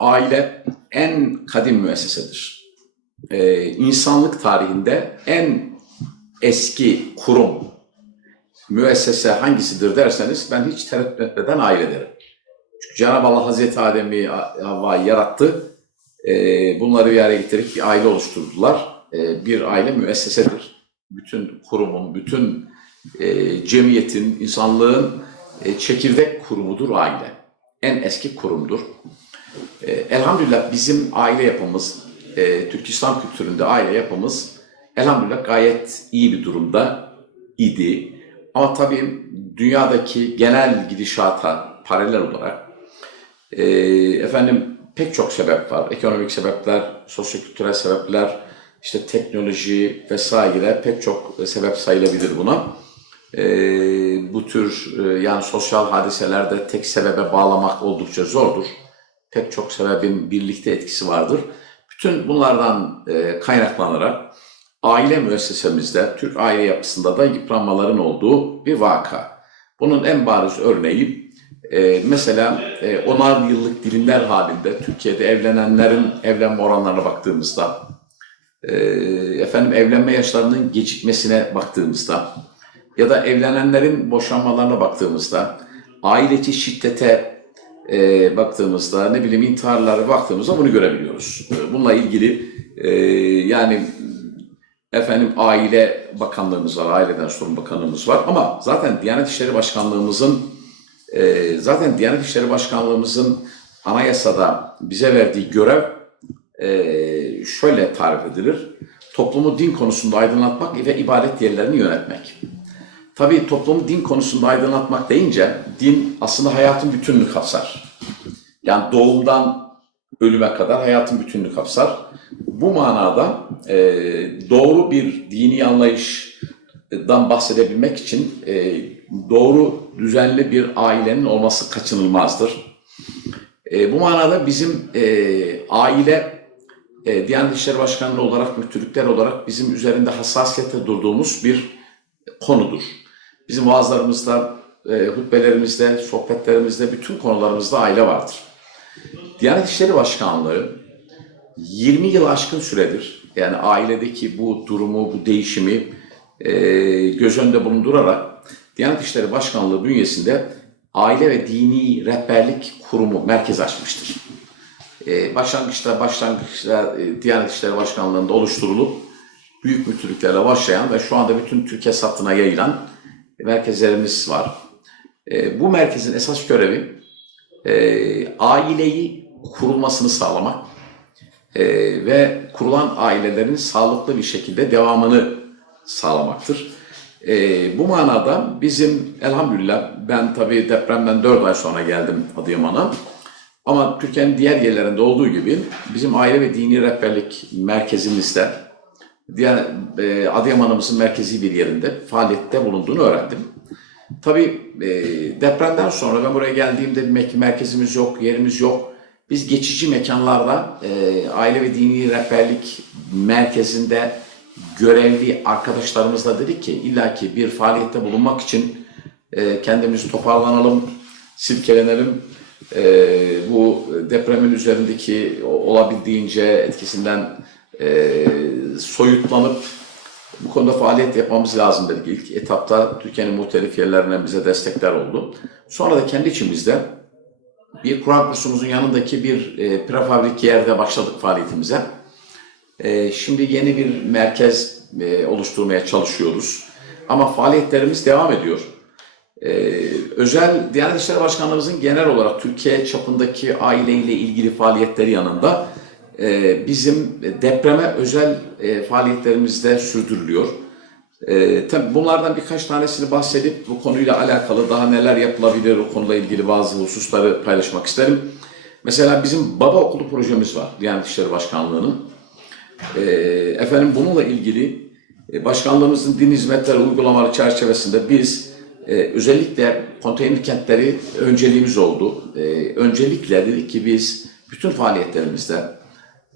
aile en kadim müessesedir. Ee, insanlık tarihinde en eski kurum, müessese hangisidir derseniz ben hiç tereddüt etmeden aile derim. Çünkü Cenab-ı Allah Hazreti Adem'i, Havva'yı yarattı. Ee, bunları bir araya getirip bir aile oluşturdular. Ee, bir aile müessesedir. Bütün kurumun, bütün e, cemiyetin, insanlığın e, çekirdek kurumudur aile. En eski kurumdur. E, elhamdülillah bizim aile yapımız, e, Türk İslam kültüründe aile yapımız elhamdülillah gayet iyi bir durumda idi. Ama tabii dünyadaki genel gidişata paralel olarak e, efendim pek çok sebep var. Ekonomik sebepler, sosyokültürel sebepler, işte teknoloji vesaire pek çok sebep sayılabilir buna. E, bu tür e, yani sosyal hadiselerde tek sebebe bağlamak oldukça zordur. Pek çok sebebin birlikte etkisi vardır. Bütün bunlardan e, kaynaklanarak aile müessesemizde, Türk aile yapısında da yıpranmaların olduğu bir vaka. Bunun en bariz örneği e, mesela e, onar yıllık dilimler halinde Türkiye'de evlenenlerin evlenme oranlarına baktığımızda, e, efendim evlenme yaşlarının gecikmesine baktığımızda ya da evlenenlerin boşanmalarına baktığımızda, aile içi şiddete e, baktığımızda, ne bileyim intiharlara baktığımızda bunu görebiliyoruz. E, Bununla ilgili e, yani efendim aile bakanlığımız var, aileden sorumlu bakanlığımız var ama zaten Diyanet İşleri Başkanlığımızın e, zaten Diyanet İşleri Başkanlığımızın anayasada bize verdiği görev e, şöyle tarif edilir. Toplumu din konusunda aydınlatmak ve ibadet yerlerini yönetmek. Tabii toplumu din konusunda aydınlatmak deyince din aslında hayatın bütününü kapsar. Yani doğumdan ölüme kadar hayatın bütününü kapsar. Bu manada e, doğru bir dini anlayışdan bahsedebilmek için e, doğru düzenli bir ailenin olması kaçınılmazdır. E, bu manada bizim e, aile e, Diyanet İşleri Başkanlığı olarak, müftülükler olarak bizim üzerinde hassasiyete durduğumuz bir konudur. Bizim vaazlarımızda, e, hutbelerimizde, sohbetlerimizde, bütün konularımızda aile vardır. Diyanet İşleri Başkanlığı 20 yıl aşkın süredir yani ailedeki bu durumu, bu değişimi e, göz önünde bulundurarak Diyanet İşleri Başkanlığı bünyesinde aile ve dini rehberlik kurumu merkez açmıştır. E, başlangıçta başlangıçta e, Diyanet İşleri Başkanlığı'nda oluşturulup büyük müftülüklerle başlayan ve şu anda bütün Türkiye sattığına yayılan merkezlerimiz var. E, bu merkezin esas görevi e, aileyi kurulmasını sağlamak e, ve kurulan ailelerin sağlıklı bir şekilde devamını sağlamaktır. Bu manada bizim elhamdülillah ben tabii depremden 4 ay sonra geldim Adıyaman'a. Ama Türkiye'nin diğer yerlerinde olduğu gibi bizim aile ve dini rehberlik merkezimizde Adıyaman'ımızın merkezi bir yerinde faaliyette bulunduğunu öğrendim. Tabii e, depremden sonra ben buraya geldiğimde bir merkezimiz yok, yerimiz yok. Biz geçici mekanlarda e, aile ve dini rehberlik merkezinde görevli arkadaşlarımızla dedik ki illaki bir faaliyette bulunmak için e, kendimizi toparlanalım, silkelenelim. E, bu depremin üzerindeki olabildiğince etkisinden e, soyutlanıp bu konuda faaliyet yapmamız lazım dedik. İlk etapta Türkiye'nin muhtelif yerlerinden bize destekler oldu. Sonra da kendi içimizde bir Kur'an kursumuzun yanındaki bir e, prefabrik yerde başladık faaliyetimize. E, şimdi yeni bir merkez e, oluşturmaya çalışıyoruz. Ama faaliyetlerimiz devam ediyor. E, özel Diyanet İşleri Başkanlığımızın genel olarak Türkiye çapındaki aileyle ilgili faaliyetleri yanında e, bizim depreme özel e, faaliyetlerimiz de sürdürülüyor. E, bunlardan birkaç tanesini bahsedip bu konuyla alakalı daha neler yapılabilir o konuyla ilgili bazı hususları paylaşmak isterim. Mesela bizim baba okulu projemiz var Diyanet İşleri Başkanlığı'nın. Efendim bununla ilgili başkanlığımızın din hizmetleri uygulamaları çerçevesinde biz özellikle konteyner kentleri önceliğimiz oldu. E, öncelikle dedik ki biz bütün faaliyetlerimizde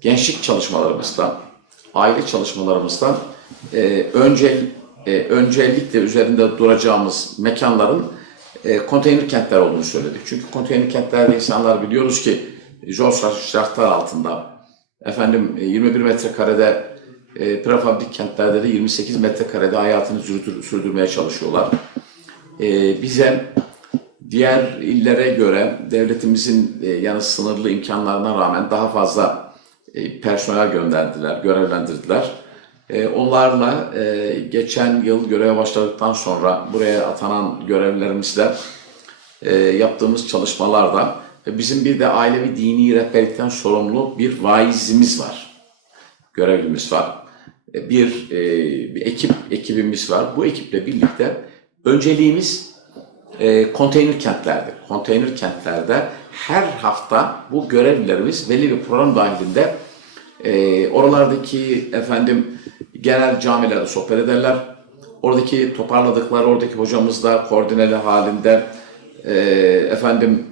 gençlik çalışmalarımızda, aile çalışmalarımızda e, önce, e, öncelikle üzerinde duracağımız mekanların e, konteyner kentler olduğunu söyledik. Çünkü konteyner kentlerde insanlar biliyoruz ki zor şartlar altında efendim e, 21 metrekarede e, prefabrik kentlerde de 28 metrekarede hayatını sürdür- sürdürmeye çalışıyorlar. E, bize diğer illere göre devletimizin e, yani sınırlı imkanlarına rağmen daha fazla e, personel gönderdiler, görevlendirdiler. E, onlarla e, geçen yıl göreve başladıktan sonra buraya atanan görevlerimizle e, yaptığımız çalışmalarda e, bizim bir de ailevi dini rehberlikten sorumlu bir vaizimiz var. Görevlimiz var. E, bir, e, bir ekip ekibimiz var. Bu ekiple birlikte önceliğimiz e, konteyner kentlerde. Konteyner kentlerde her hafta bu görevlilerimiz belli bir program dahilinde e, oralardaki efendim genel camilerde sohbet ederler. Oradaki toparladıkları oradaki hocamızla koordineli halinde e, efendim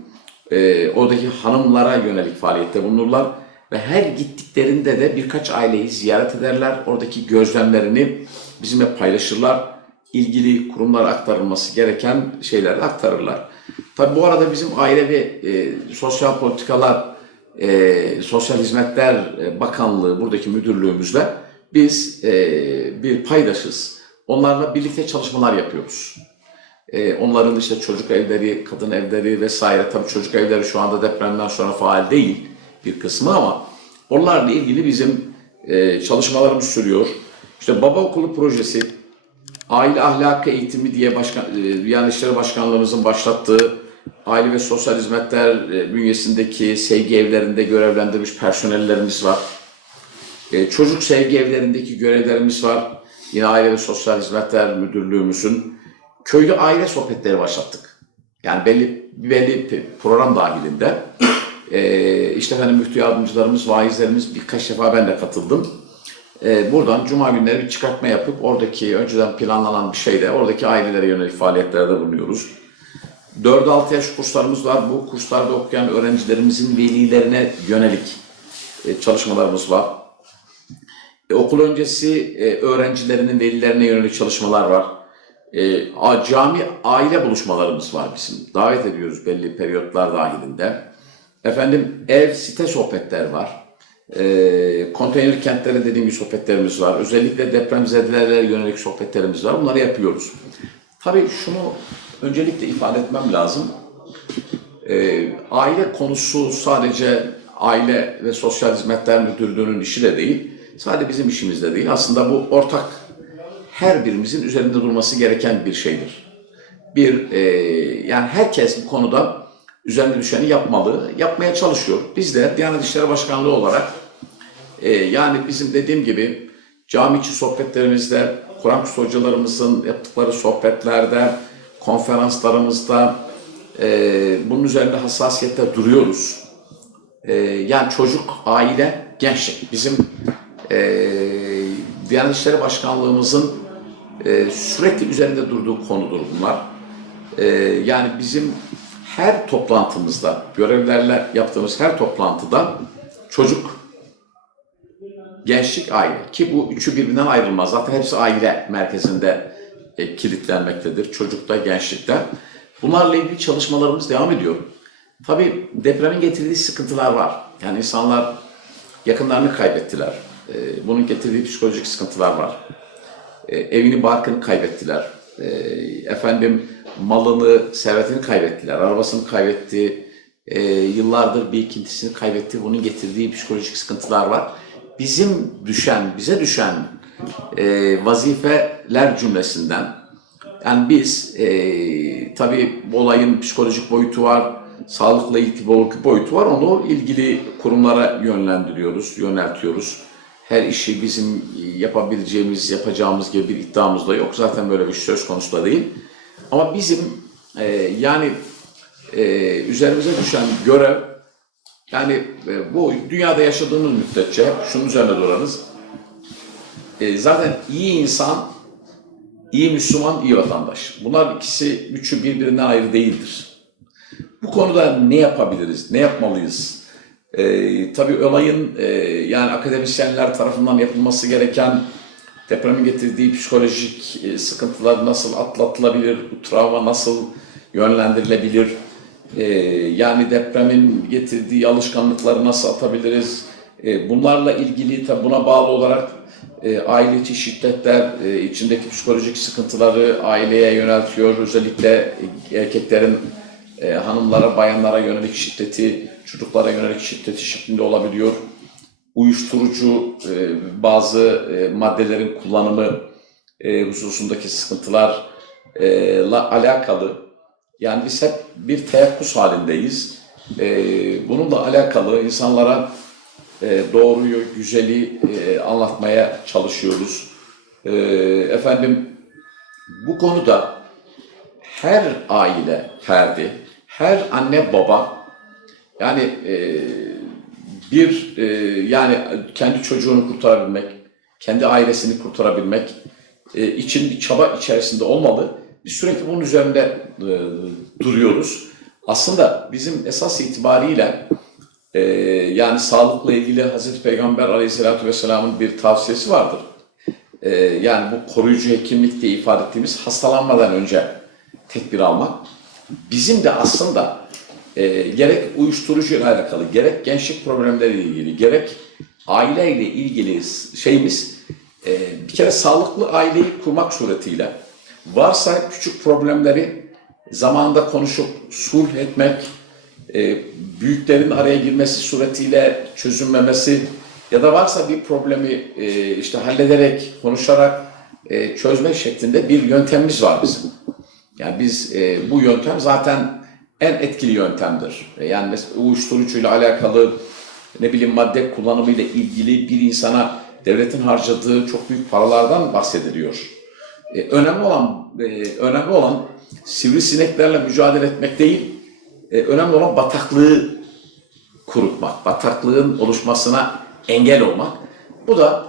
e, oradaki hanımlara yönelik faaliyette bulunurlar ve her gittiklerinde de birkaç aileyi ziyaret ederler. Oradaki gözlemlerini bizimle paylaşırlar. İlgili kurumlara aktarılması gereken şeyleri aktarırlar. Tabi bu arada bizim aile ve e, sosyal politikalar, e, sosyal hizmetler e, bakanlığı buradaki müdürlüğümüzle biz e, bir paydaşız. Onlarla birlikte çalışmalar yapıyoruz. Ee, onların işte çocuk evleri, kadın evleri vesaire. Tabii çocuk evleri şu anda depremden sonra faal değil bir kısmı ama onlarla ilgili bizim e, çalışmalarımız sürüyor. İşte baba okulu projesi, aile ahlakı eğitimi diye başkan, e, Diyanet İşleri Başkanlığımızın başlattığı aile ve sosyal hizmetler e, bünyesindeki sevgi evlerinde görevlendirilmiş personellerimiz var. E, çocuk sevgi evlerindeki görevlerimiz var. Yine Aile ve Sosyal Hizmetler Müdürlüğümüzün köyde aile sohbetleri başlattık. Yani belli belli program dahilinde e, işte efendim müftü yardımcılarımız, vaizlerimiz birkaç defa ben de katıldım. E, buradan cuma günleri bir çıkartma yapıp oradaki önceden planlanan bir şeyde oradaki ailelere yönelik faaliyetlerde bulunuyoruz. 4-6 yaş kurslarımız var. Bu kurslarda okuyan öğrencilerimizin velilerine yönelik e, çalışmalarımız var. E, okul öncesi e, öğrencilerinin velilerine yönelik çalışmalar var. Cami aile buluşmalarımız var bizim. Davet ediyoruz belli periyotlar dahilinde. Efendim ev site sohbetler var. E, konteyner kentlere dediğim gibi sohbetlerimiz var. Özellikle depremzedelere yönelik sohbetlerimiz var. Bunları yapıyoruz. Tabii şunu öncelikle ifade etmem lazım. E, aile konusu sadece Aile ve Sosyal Hizmetler Müdürlüğü'nün işi de değil. Sadece bizim işimiz de değil. Aslında bu ortak her birimizin üzerinde durması gereken bir şeydir. Bir e, yani herkes bu konuda üzerine düşeni yapmalı, yapmaya çalışıyor. Biz de Diyanet İşleri Başkanlığı olarak e, yani bizim dediğim gibi cami içi sohbetlerimizde, Kur'an kursu hocalarımızın yaptıkları sohbetlerde, konferanslarımızda e, bunun üzerinde hassasiyetle duruyoruz. E, yani çocuk, aile, gençlik. Bizim e, Diyanet İşleri Başkanlığımızın e, sürekli üzerinde durduğu konudur bunlar. E, yani bizim her toplantımızda, görevlerle yaptığımız her toplantıda çocuk, gençlik, aile ki bu üçü birbirinden ayrılmaz. Zaten hepsi aile merkezinde e, kilitlenmektedir. Çocukta, gençlikte. Bunlarla ilgili çalışmalarımız devam ediyor. Tabii depremin getirdiği sıkıntılar var. Yani insanlar yakınlarını kaybettiler. E, bunun getirdiği psikolojik sıkıntılar var. E, evini, barkını kaybettiler. E, efendim malını, servetini kaybettiler. Arabasını kaybetti. E, yıllardır birikintisini kaybetti. Bunun getirdiği psikolojik sıkıntılar var. Bizim düşen, bize düşen e, vazifeler cümlesinden yani biz e, tabii bu olayın psikolojik boyutu var, sağlıkla ilgili boyutu var. Onu ilgili kurumlara yönlendiriyoruz, yöneltiyoruz. Her işi bizim yapabileceğimiz, yapacağımız gibi bir iddiamız da yok. Zaten böyle bir şey söz konusu da değil. Ama bizim e, yani e, üzerimize düşen görev yani e, bu dünyada yaşadığımız müddetçe şunun üzerine durarız. E, zaten iyi insan, iyi Müslüman, iyi vatandaş. Bunlar ikisi üçü birbirinden ayrı değildir. Bu konuda ne yapabiliriz, ne yapmalıyız? E, tabii olayın e, yani akademisyenler tarafından yapılması gereken depremin getirdiği psikolojik e, sıkıntılar nasıl atlatılabilir, bu travma nasıl yönlendirilebilir? E, yani depremin getirdiği alışkanlıkları nasıl atabiliriz? E, bunlarla ilgili tabi buna bağlı olarak e, aile içi şiddetler, e, içindeki psikolojik sıkıntıları aileye yöneltiyor. Özellikle erkeklerin e, hanımlara, bayanlara yönelik şiddeti, çocuklara yönelik şiddeti şeklinde olabiliyor. Uyuşturucu, e, bazı e, maddelerin kullanımı e, hususundaki sıkıntılarla alakalı. Yani biz hep bir teyakkuz halindeyiz. E, bununla alakalı insanlara e, doğruyu, güzeli e, anlatmaya çalışıyoruz. E, efendim bu konuda her aile ferdi, her anne baba yani e, bir e, yani kendi çocuğunu kurtarabilmek, kendi ailesini kurtarabilmek e, için bir çaba içerisinde olmalı. Biz sürekli bunun üzerinde e, duruyoruz. Aslında bizim esas itibariyle ee, yani sağlıkla ilgili Hazreti Peygamber Aleyhisselatü Vesselam'ın bir tavsiyesi vardır. Ee, yani bu koruyucu hekimlik diye ifade ettiğimiz hastalanmadan önce tedbir almak. Bizim de aslında e, gerek uyuşturucu ile alakalı, gerek gençlik problemleriyle ilgili, gerek aileyle ilgili şeyimiz e, bir kere sağlıklı aileyi kurmak suretiyle varsa küçük problemleri zamanında konuşup sulh etmek, e, büyüklerin araya girmesi suretiyle çözülmemesi ya da varsa bir problemi e, işte hallederek, konuşarak e, çözme şeklinde bir yöntemimiz var bizim. Yani biz e, bu yöntem zaten en etkili yöntemdir. E, yani mesela uyuşturucuyla alakalı ne bileyim madde kullanımı ile ilgili bir insana devletin harcadığı çok büyük paralardan bahsediliyor. E, önemli olan e, önemli olan sivrisineklerle mücadele etmek değil, e, önemli olan bataklığı kurutmak, bataklığın oluşmasına engel olmak. Bu da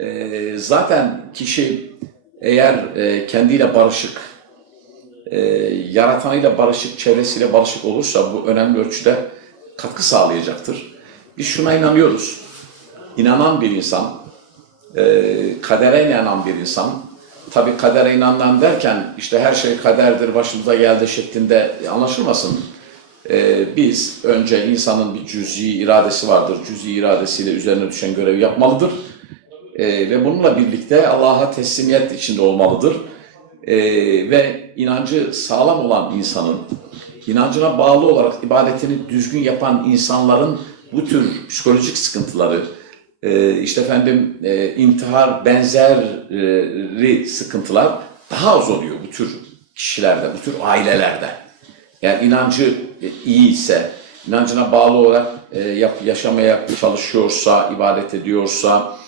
e, zaten kişi eğer e, kendiyle barışık, e, yaratanıyla barışık, çevresiyle barışık olursa bu önemli ölçüde katkı sağlayacaktır. Biz şuna inanıyoruz. İnanan bir insan, e, kadere inanan bir insan, tabi kadere inanan derken işte her şey kaderdir, başımıza geldi şeklinde anlaşılmasın. Ee, biz önce insanın bir cüz'i iradesi vardır. Cüz'i iradesiyle üzerine düşen görevi yapmalıdır. Ee, ve bununla birlikte Allah'a teslimiyet içinde olmalıdır. Ee, ve inancı sağlam olan insanın, inancına bağlı olarak ibadetini düzgün yapan insanların bu tür psikolojik sıkıntıları, e, işte efendim e, intihar benzeri sıkıntılar daha az oluyor bu tür kişilerde, bu tür ailelerde. Yani inancı iyi ise, inancına bağlı olarak e, yaşamaya çalışıyorsa, ibadet ediyorsa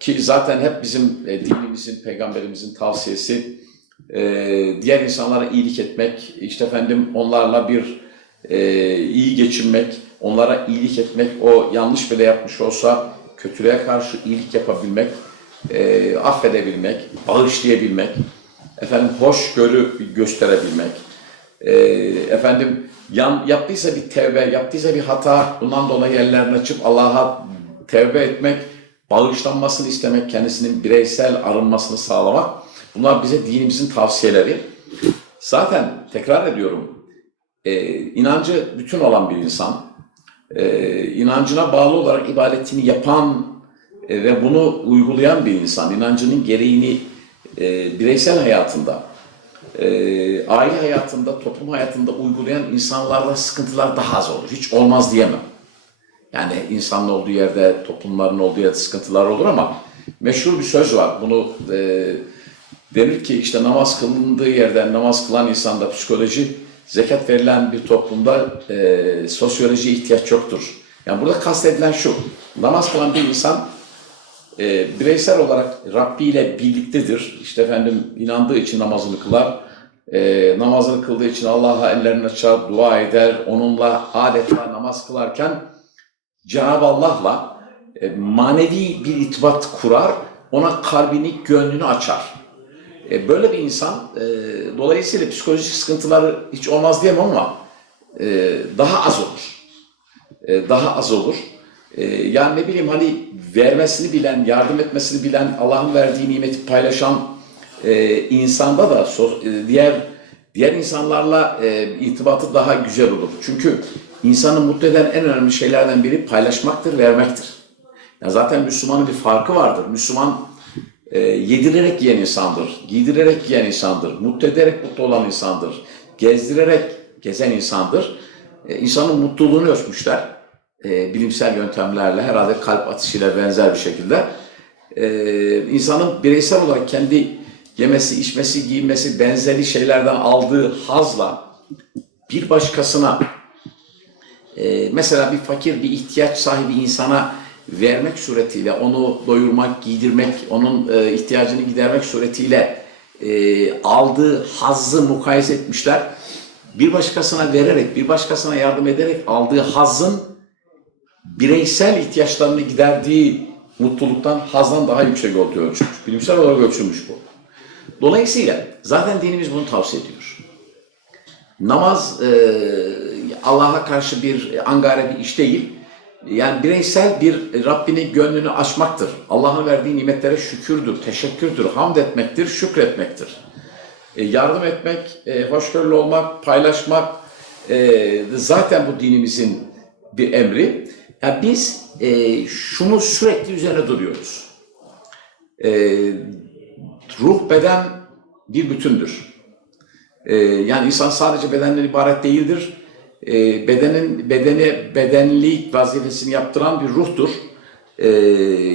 ki zaten hep bizim e, dinimizin, peygamberimizin tavsiyesi e, diğer insanlara iyilik etmek, işte efendim onlarla bir e, iyi geçinmek, onlara iyilik etmek, o yanlış bile yapmış olsa kötülüğe karşı iyilik yapabilmek, e, affedebilmek, bağışlayabilmek, efendim hoşgörü gösterebilmek, e, efendim yan, yaptıysa bir tevbe, yaptıysa bir hata, bundan dolayı ellerini açıp Allah'a tevbe etmek, bağışlanmasını istemek, kendisinin bireysel arınmasını sağlamak. Bunlar bize dinimizin tavsiyeleri. Zaten tekrar ediyorum, e, inancı bütün olan bir insan, e, inancına bağlı olarak ibadetini yapan e, ve bunu uygulayan bir insan, inancının gereğini e, bireysel hayatında, e, aile hayatında, toplum hayatında uygulayan insanlarla sıkıntılar daha az olur. Hiç olmaz diyemem. Yani insanın olduğu yerde, toplumların olduğu yerde sıkıntılar olur ama meşhur bir söz var. Bunu e, denir ki işte namaz kılındığı yerden namaz kılan insanda psikoloji, zekat verilen bir toplumda e, sosyoloji ihtiyaç yoktur. Yani burada kastedilen şu, namaz kılan bir insan e, bireysel olarak Rabbi ile birliktedir. İşte efendim inandığı için namazını kılar. E, namazını kıldığı için Allah'a ellerini açar, dua eder. Onunla adeta namaz kılarken Cenab-ı Allah'la e, manevi bir itibat kurar. Ona kalbini, gönlünü açar. E, böyle bir insan e, dolayısıyla psikolojik sıkıntıları hiç olmaz diyemem ama e, daha az olur. E, daha az olur. E, yani ne bileyim hani vermesini bilen, yardım etmesini bilen, Allah'ın verdiği nimeti paylaşan e, insanda da so, e, diğer diğer insanlarla e, irtibatı daha güzel olur. Çünkü insanı mutlu eden en önemli şeylerden biri paylaşmaktır, vermektir. Ya zaten Müslümanın bir farkı vardır. Müslüman e, yedirerek yiyen insandır, giydirerek yiyen insandır, mutlu ederek mutlu olan insandır, gezdirerek gezen insandır. E, insanın mutluluğunu ölçmüşler e, bilimsel yöntemlerle, herhalde kalp atışıyla benzer bir şekilde. E, insanın bireysel olarak kendi yemesi, içmesi, giyinmesi, benzeri şeylerden aldığı hazla bir başkasına e, mesela bir fakir, bir ihtiyaç sahibi insana vermek suretiyle, onu doyurmak, giydirmek, onun e, ihtiyacını gidermek suretiyle e, aldığı hazzı mukayese etmişler. Bir başkasına vererek, bir başkasına yardım ederek aldığı hazzın bireysel ihtiyaçlarını giderdiği mutluluktan, hazdan daha yüksek olduğu ölçülmüş. Bilimsel olarak ölçülmüş bu. Dolayısıyla zaten dinimiz bunu tavsiye ediyor. Namaz e, Allah'a karşı bir angare bir iş değil. Yani bireysel bir Rabbini gönlünü açmaktır. Allah'ın verdiği nimetlere şükürdür, teşekkürdür, hamd etmektir, şükretmektir. E, yardım etmek, e, hoşgörülü olmak, paylaşmak e, zaten bu dinimizin bir emri. Yani biz e, şunu sürekli üzerine duruyoruz. E, ruh beden bir bütündür. Ee, yani insan sadece bedenden ibaret değildir. Ee, bedenin bedeni bedenlik vazifesini yaptıran bir ruhtur. Ee,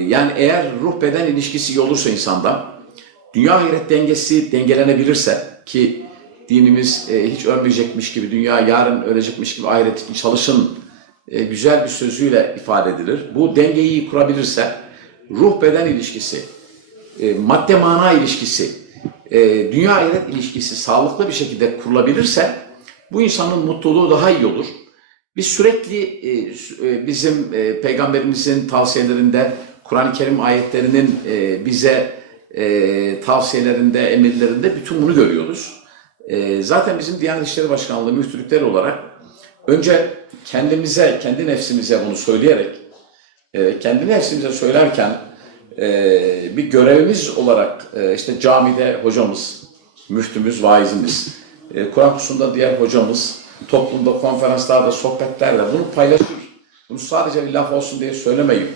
yani eğer ruh beden ilişkisi iyi olursa insanda, dünya ahiret dengesi dengelenebilirse ki dinimiz e, hiç ölmeyecekmiş gibi, dünya yarın ölecekmiş gibi ahiret için çalışın e, güzel bir sözüyle ifade edilir. Bu dengeyi kurabilirse ruh beden ilişkisi, e, madde mana ilişkisi, e, dünya ahiret ilişkisi sağlıklı bir şekilde kurulabilirse bu insanın mutluluğu daha iyi olur. Biz sürekli e, e, bizim e, peygamberimizin tavsiyelerinde, Kur'an-ı Kerim ayetlerinin e, bize e, tavsiyelerinde, emirlerinde bütün bunu görüyoruz. E, zaten bizim Diyanet İşleri Başkanlığı müftülükleri olarak önce kendimize, kendi nefsimize bunu söyleyerek, e, kendi nefsimize söylerken bir görevimiz olarak e, işte camide hocamız, müftümüz, vaizimiz, e, Kur'an kursunda diğer hocamız, toplumda, konferanslarda, sohbetlerle bunu paylaşır. Bunu sadece bir laf olsun diye söylemeyip,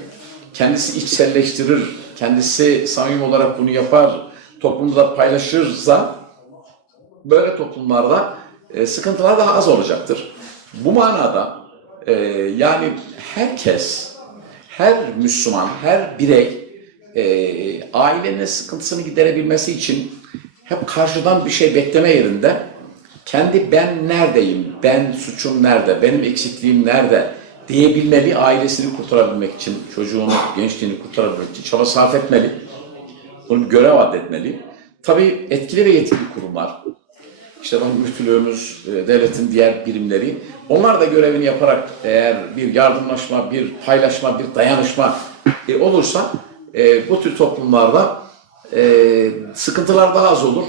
kendisi içselleştirir, kendisi samimi olarak bunu yapar, toplumda paylaşırsa böyle toplumlarda e, sıkıntılar daha az olacaktır. Bu manada yani herkes, her Müslüman, her birey e, ailenin sıkıntısını giderebilmesi için hep karşıdan bir şey bekleme yerinde kendi ben neredeyim, ben suçum nerede, benim eksikliğim nerede diyebilmeli, ailesini kurtarabilmek için, çocuğunu, gençliğini kurtarabilmek için çaba sarf etmeli. Bunu görev adetmeli. Tabii etkili ve yetkili kurumlar, işte onun müftülüğümüz, e, devletin diğer birimleri, onlar da görevini yaparak eğer bir yardımlaşma, bir paylaşma, bir dayanışma e, olursa e, bu tür toplumlarda e, sıkıntılar daha az olur,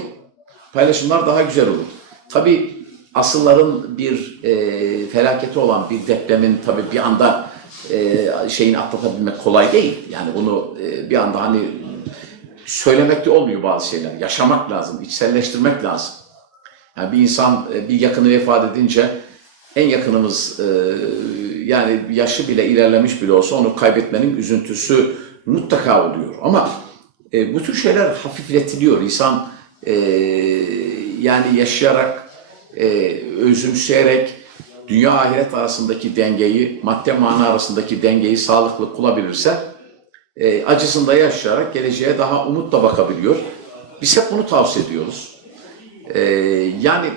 paylaşımlar daha güzel olur. Tabii asılların bir e, felaketi olan bir depremin tabii bir anda e, şeyini atlatabilmek kolay değil. Yani bunu e, bir anda hani söylemekte olmuyor bazı şeyler. Yaşamak lazım, içselleştirmek lazım. Yani bir insan e, bir yakını vefat edince en yakınımız e, yani yaşı bile ilerlemiş bile olsa onu kaybetmenin üzüntüsü mutlaka oluyor. Ama e, bu tür şeyler hafifletiliyor. İnsan e, yani yaşayarak, e, özümseyerek dünya ahiret arasındaki dengeyi, madde mana arasındaki dengeyi sağlıklı bulabilirse e, acısında yaşayarak geleceğe daha umutla bakabiliyor. Biz hep bunu tavsiye ediyoruz. Ee, yani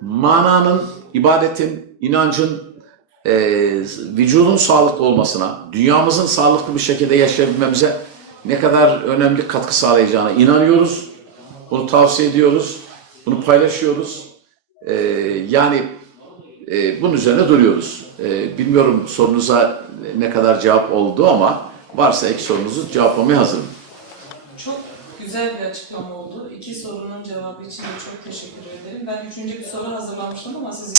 mananın, ibadetin, inancın, e, vücudun sağlıklı olmasına, dünyamızın sağlıklı bir şekilde yaşayabilmemize ne kadar önemli katkı sağlayacağına inanıyoruz. Bunu tavsiye ediyoruz. Bunu paylaşıyoruz. Ee, yani e, bunun üzerine duruyoruz. Ee, bilmiyorum sorunuza ne kadar cevap oldu ama varsa ek sorunuzu cevaplamaya hazırım. Çok güzel bir açıklama oldu. İki sorunun cevabı için de çok teşekkür ederim. Ben üçüncü bir soru hazırlamıştım ama siz